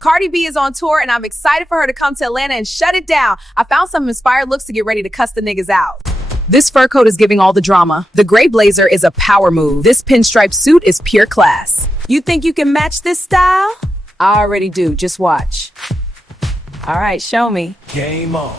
Cardi B is on tour and I'm excited for her to come to Atlanta and shut it down. I found some inspired looks to get ready to cuss the niggas out. This fur coat is giving all the drama. The gray blazer is a power move. This pinstripe suit is pure class. You think you can match this style? I already do, just watch. All right, show me. Game on.